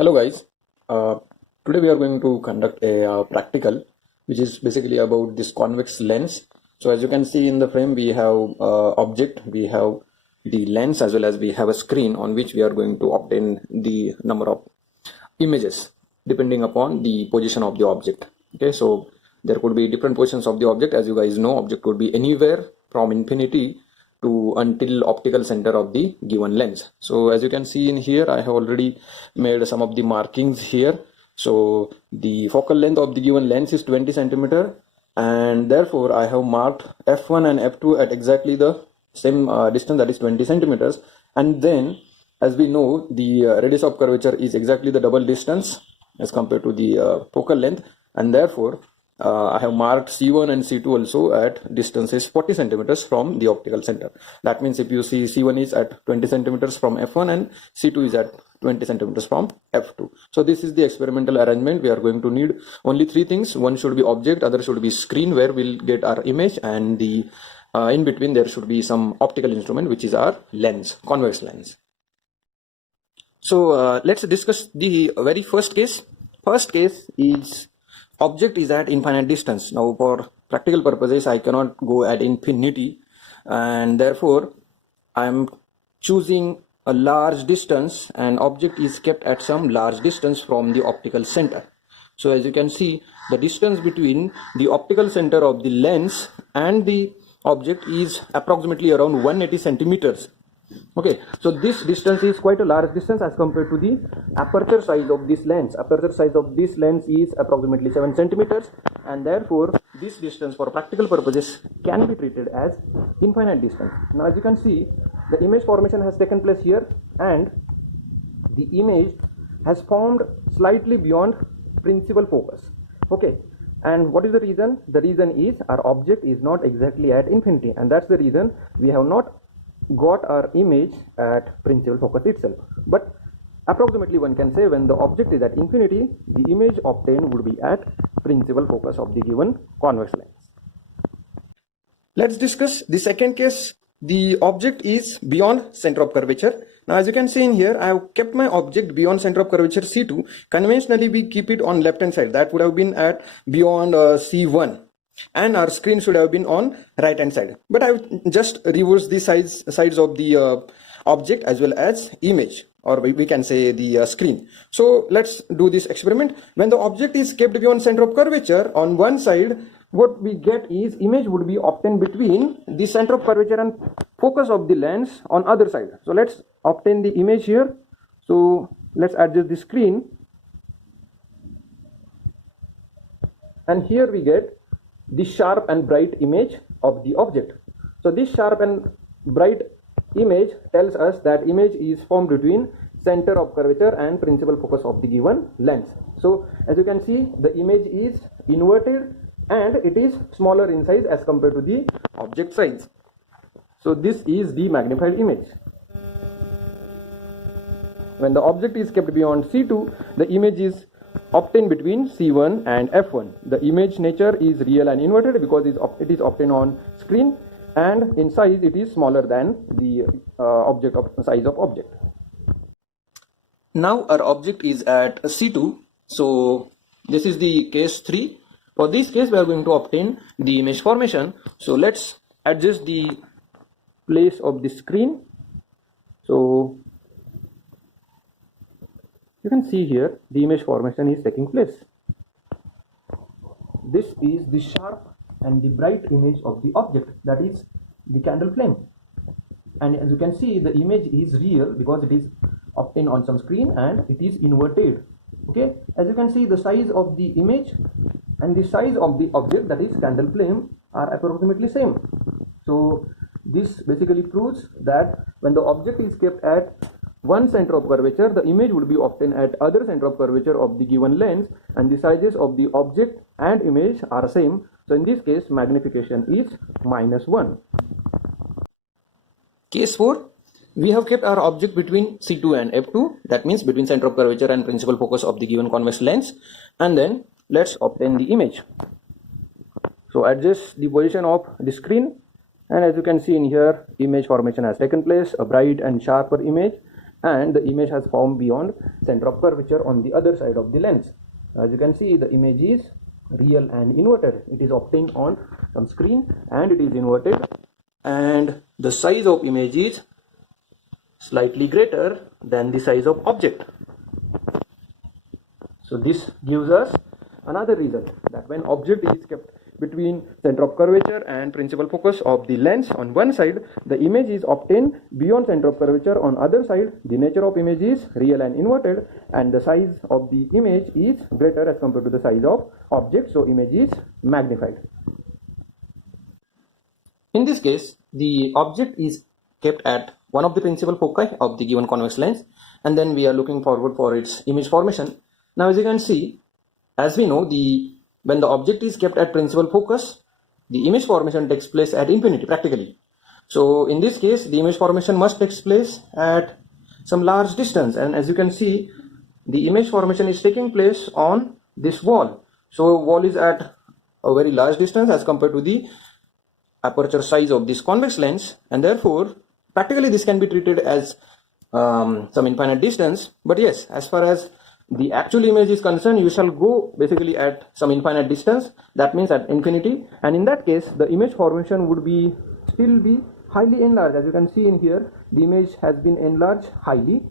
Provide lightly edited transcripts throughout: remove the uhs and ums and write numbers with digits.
Hello guys, uh, today we are going to conduct a practical which is basically about this convex lens. So as you can see in the frame, we have object, we have the lens, as well as we have a screen on which we are going to obtain the number of images depending upon the position of the object. Okay, so there could be different positions of the object. As you guys know, object could be anywhere from infinity to until optical center of the given lens. So as you can see in here, I have already made some of the markings here. So the focal length of the given lens is 20 centimeter, and therefore I have marked f1 and f2 at exactly the same distance, that is 20 centimeters. And then, as we know, the radius of curvature is exactly the double distance as compared to the focal length, and therefore I have marked C1 and C2 also at distances 40 centimeters from the optical center. That means if you see, C1 is at 20 centimeters from F1 and C2 is at 20 centimeters from F2. So this is the experimental arrangement. We are going to need only three things. One should be object, other should be screen where we'll get our image, and the in between there should be some optical instrument, which is our lens, convex lens. So let's discuss the very first case. First case is object is at infinite distance. Now for practical purposes, I cannot go at infinity, and therefore I am choosing a large distance, and object is kept at some large distance from the optical center. So as you can see, the distance between the optical center of the lens and the object is approximately around 180 centimeters. Okay, so this distance is quite a large distance as compared to the aperture size of this lens. Aperture size of this lens is approximately 7 centimeters, and therefore this distance for practical purposes can be treated as infinite distance. Now as you can see, the image formation has taken place here, and the image has formed slightly beyond principal focus. Okay, and what is the reason? The reason is our object is not exactly at infinity, and that's the reason we have not got our image at principal focus itself. But approximately one can say when the object is at infinity, the image obtained would be at principal focus of the given convex lens. Let's discuss the second case. The object is beyond center of curvature. Now as you can see in here, I have kept my object beyond center of curvature C2. Conventionally we keep it on left hand side. That would have been at beyond C1. And our screen should have been on right hand side, but I've just reversed the sides of the object as well as image, or we can say the screen. So let's do this experiment. When the object is kept beyond center of curvature, on one side what we get is image would be obtained between the center of curvature and focus of the lens on other side. So let's obtain the image here. So let's adjust the screen, and here we get the sharp and bright image of the object. So this sharp and bright image tells us that image is formed between center of curvature and principal focus of the given lens. So as you can see, the image is inverted and it is smaller in size as compared to the object size. So this is the magnified image. When the object is kept beyond C2, the image is obtained between C1 and F1. The image nature is real and inverted because it is obtained on screen, and in size it is smaller than the size of object. Now our object is at C2. So this is the case 3. For this case we are going to obtain the image formation. So let's adjust the place of the screen. So you can see here the image formation is taking place. This is the sharp and the bright image of the object, that is the candle flame. And as you can see, the image is real because it is obtained on some screen and it is inverted. Okay, as you can see, the size of the image and the size of the object, that is candle flame, are approximately same. So this basically proves that when the object is kept at one center of curvature, the image would be obtained at other center of curvature of the given lens, and the sizes of the object and image are same. So in this case, magnification is -1. Case 4, we have kept our object between C2 and F2, that means between center of curvature and principal focus of the given convex lens, and then let's obtain the image. So adjust the position of the screen, and as you can see in here, image formation has taken place, a bright and sharper image. and the image has formed beyond center of curvature on the other side of the lens. As you can see, the image is real and inverted. It is obtained on some screen and it is inverted, and the size of image is slightly greater than the size of object. So this gives us another reason that when object is kept between center of curvature and principal focus of the lens on one side, the image is obtained beyond center of curvature on other side. The nature of image is real and inverted, and the size of the image is greater as compared to the size of object, so image is magnified. In this case, the object is kept at one of the principal foci of the given convex lens, and then we are looking forward for its image formation. Now, as you can see, as we know, when the object is kept at principal focus, the image formation takes place at infinity practically. So in this case, the image formation must take place at some large distance, and as you can see, the image formation is taking place on this wall. So wall is at a very large distance as compared to the aperture size of this convex lens, and therefore practically this can be treated as some infinite distance. But yes, as far as the actual image is concerned, you shall go basically at some infinite distance, that means at infinity, and in that case the image formation would still be highly enlarged. As you can see in here, the image has been enlarged highly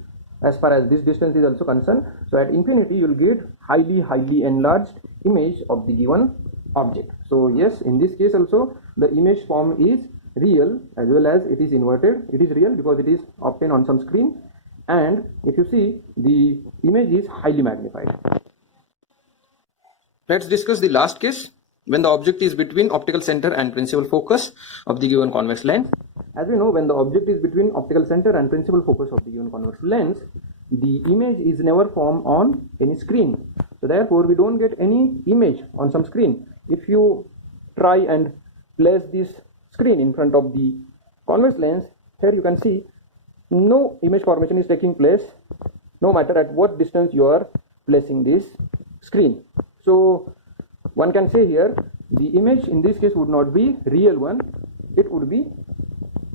as far as this distance is also concerned. So at infinity you will get highly enlarged image of the given object. So yes, in this case also the image form is real as well as it is inverted. It is real because it is obtained on some screen, and if you see, the image is highly magnified. Let's discuss the last case, when the object is between optical center and principal focus of the given convex lens. As we know, when the object is between optical center and principal focus of the given convex lens, the image is never formed on any screen. So therefore, we don't get any image on some screen. If you try and place this screen in front of the convex lens, here you can see no image formation is taking place, no matter at what distance you are placing this screen. So one can say here the image in this case would not be real one, it would be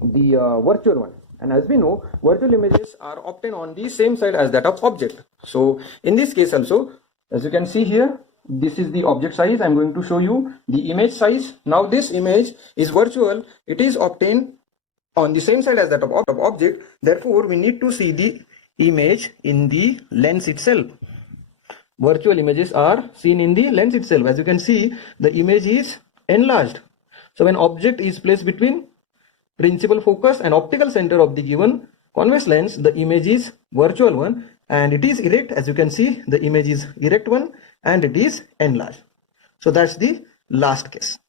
the virtual one. And as we know, virtual images are obtained on the same side as that of object. So in this case also, as you can see here, this is the object size. I'm going to show you the image size. Now this image is virtual, it is obtained on the same side as that of object. Therefore, we need to see the image in the lens itself. Virtual images are seen in the lens itself. As you can see, the image is enlarged. So when object is placed between principal focus and optical center of the given convex lens, the image is virtual one and it is erect. As you can see, the image is erect one and it is enlarged. So that's the last case.